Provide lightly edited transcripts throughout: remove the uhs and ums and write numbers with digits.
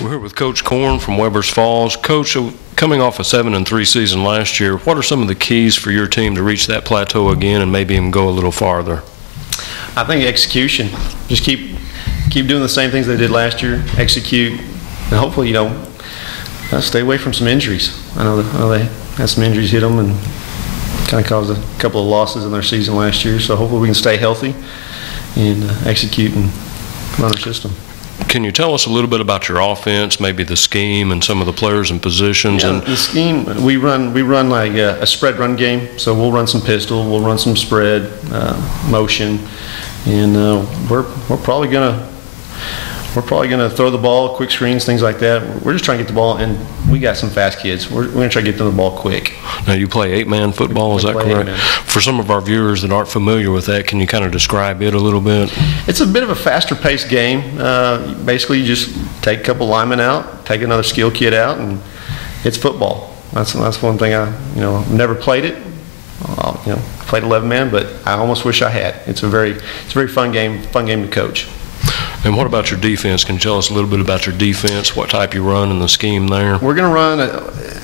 We're here with Coach Korn from Webbers Falls. Coach, coming off a 7-3 season last year, what are some of the keys for your team to reach that plateau again and maybe even go a little farther? I think execution. Just keep doing the same things they did last year. Execute, and hopefully, stay away from some injuries. I know they had some injuries hit them and kind of caused a couple of losses in their season last year. So hopefully we can stay healthy and execute and run our system. Can you tell us a little bit about your offense, maybe the scheme and some of the players and positions? Yeah, the scheme, we run like a spread run game. So we'll run some pistol, we'll run some spread, motion, and we're probably gonna throw the ball, quick screens, things like that. We're just trying to get the ball, and we got some fast kids. We're going to try to get them the ball quick. Now, you play 8-man football, is that correct? For some of our viewers that aren't familiar with that, can you kind of describe it a little bit? It's a bit of a faster-paced game. Basically, you just take a couple linemen out, take another skill kid out, and it's football. That's one thing I've never played it. Played 11-man, but I almost wish I had. It's a very fun game to coach. And what about your defense? Can you tell us a little bit about your defense, what type you run and the scheme there? We're going to run,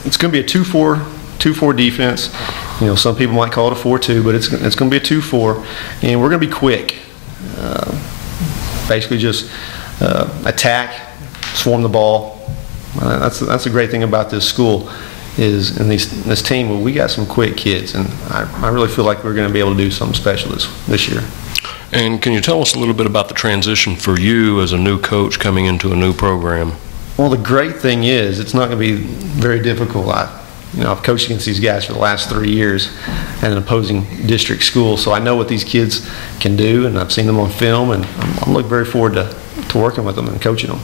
it's going to be a 2-4 defense. Some people might call it a 4-2, but it's going to be a 2-4, and we're going to be quick. Basically just attack, swarm the ball. That's the great thing about this school is in this team, well, we got some quick kids, and I really feel like we're going to be able to do something special this year. And can you tell us a little bit about the transition for you as a new coach coming into a new program? Well, the great thing is it's not going to be very difficult. I've coached against these guys for the last 3 years at an opposing district school, so I know what these kids can do, and I've seen them on film, and I'm looking very forward to working with them and coaching them.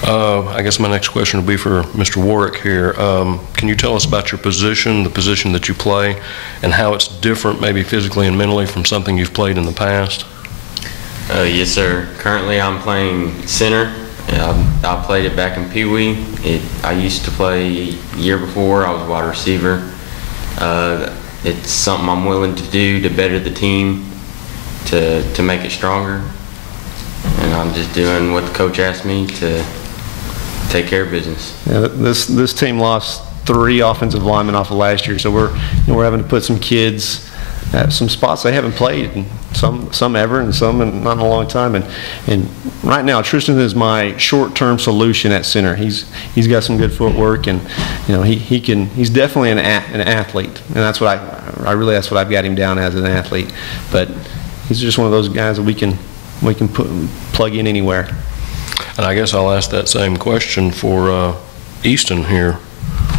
I guess my next question will be for Mr. Warwick here. Can you tell us about your position, the position that you play, and how it's different maybe physically and mentally from something you've played in the past? Yes, sir. Currently I'm playing center. I played it back in Pee Wee. I used to play year before. I was wide receiver. It's something I'm willing to do to better the team, to make it stronger. And I'm just doing what the coach asked me to take care of business. Yeah, this team lost 3 offensive linemen off of last year, so we're having to put some kids at some spots they haven't played, and some ever, and some not in a long time. And right now, Tristan is my short-term solution at center. He's got some good footwork, and he's definitely an athlete, and that's what that's what I've got him down as, an athlete. But he's just one of those guys that we can plug in anywhere. And I guess I'll ask that same question for Easton here.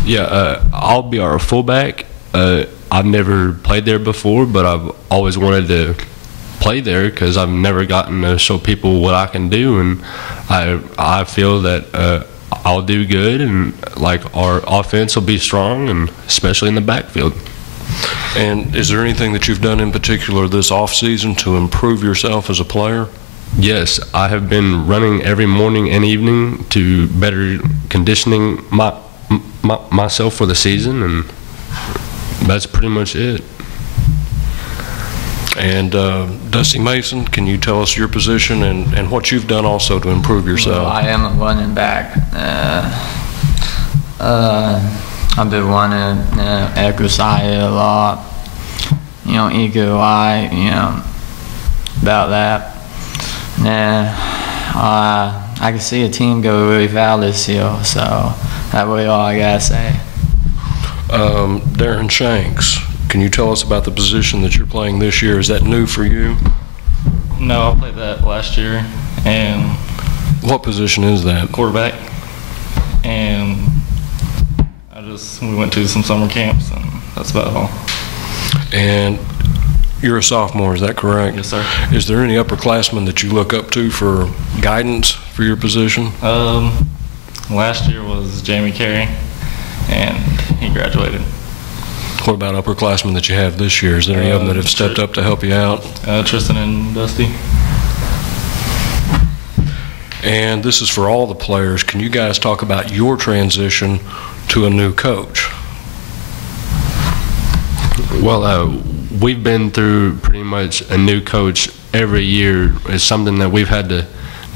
Yeah, I'll be our fullback. I've never played there before, but I've always wanted to play there because I've never gotten to show people what I can do, and I feel that I'll do good, and like our offense will be strong, and especially in the backfield. And is there anything that you've done in particular this off-season to improve yourself as a player? Yes, I have been running every morning and evening to better conditioning myself for the season, and that's pretty much it. And Dusty Mason, can you tell us your position and what you've done also to improve yourself? Well, I am a running back. I've been running exercise a lot, eagle eye, about that. I can see a team go really far this year, so that's really all I gotta say. Darren Shanks, can you tell us about the position that you're playing this year? Is that new for you? No, I played that last year. And what position is that? Quarterback. And we went to some summer camps, and that's about all. And you're a sophomore, is that correct? Yes, sir. Is there any upperclassmen that you look up to for guidance for your position? Last year was Jamie Carey, and he graduated. What about upperclassmen that you have this year? Is there any of them that have stepped up to help you out? Tristan and Dusty. And this is for all the players. Can you guys talk about your transition to a new coach? Well, we've been through pretty much a new coach every year. It's something that we've had to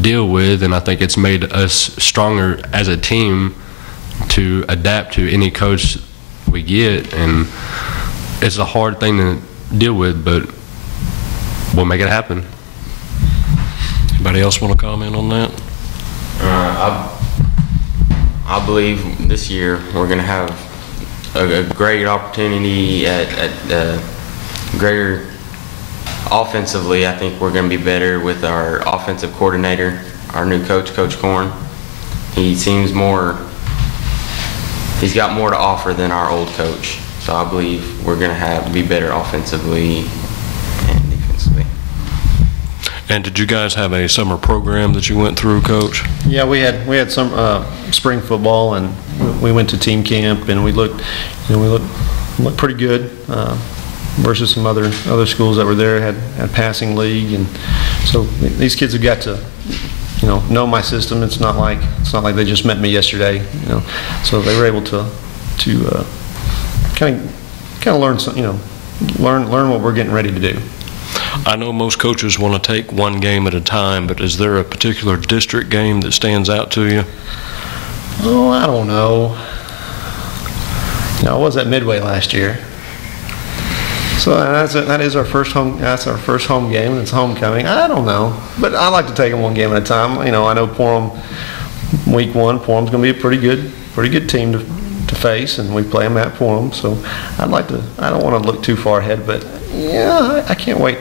deal with, and I think it's made us stronger as a team to adapt to any coach we get, and it's a hard thing to deal with, but we'll make it happen. Anybody else want to comment on that? I believe this year we're going to have a great opportunity at greater offensively. I think we're going to be better with our offensive coordinator, our new coach, Coach Korn. He seems he's got more to offer than our old coach. So I believe we're going to be better offensively and defensively. And did you guys have a summer program that you went through, Coach? Yeah, we had some spring football, and we went to team camp, and we looked pretty good versus some other schools that were there had passing league, and so these kids have got to know my system. It's not like they just met me yesterday, so they were able to kind of learn some, learn what we're getting ready to do. I know most coaches want to take one game at a time, but is there a particular district game that stands out to you? Oh, I don't know. I was at Midway last year, so that is our first home. That's our first home game, and it's homecoming. I don't know, but I like to take them one game at a time. I know Porham week 1. Porham's going to be a pretty good team to face, and we play them at Porham. So I don't want to look too far ahead, but yeah, I can't wait.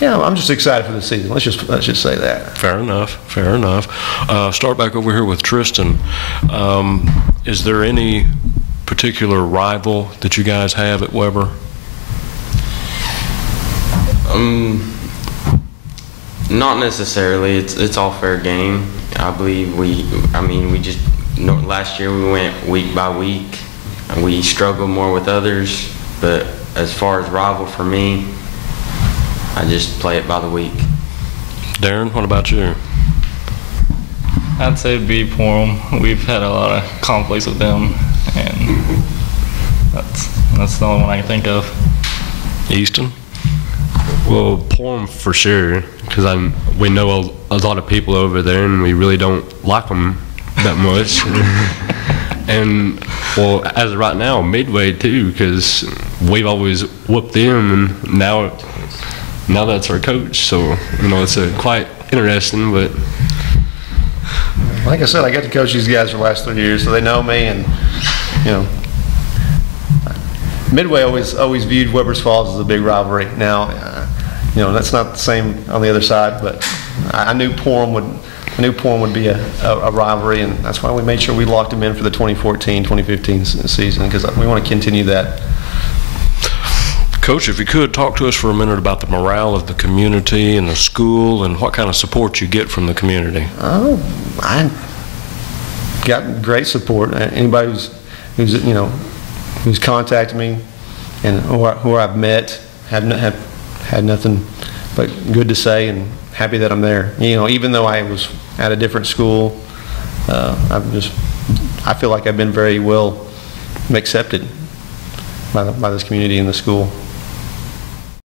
I'm just excited for the season. Let's just say that. Fair enough. Start back over here with Tristan. Is there any particular rival that you guys have at Weber? Not necessarily. It's all fair game. I believe last year we went week by week. We struggled more with others, but as far as rival for me, I just play it by the week. Darren, what about you? I'd say it'd be Porham. We've had a lot of conflicts with them, and that's the only one I can think of. Easton? Well, Porham for sure, because we know a lot of people over there, and we really don't like them that much. And well, as of right now, Midway too, because we've always whooped them, and now that's our coach. So it's quite interesting. But like I said, I got to coach these guys for the last 3 years, so they know me, and Midway always viewed Weber's Falls as a big rivalry. Now, that's not the same on the other side, but I knew Porham would be a rivalry, and that's why we made sure we locked them in for the 2014-2015 season, because we want to continue that. Coach, if you could, talk to us for a minute about the morale of the community and the school, and what kind of support you get from the community. Oh, I got great support. Anybody who's contacted me and who I've met have had nothing but good to say, and happy that I'm there. Even though I was at a different school, I feel like I've been very well accepted by this community and the school.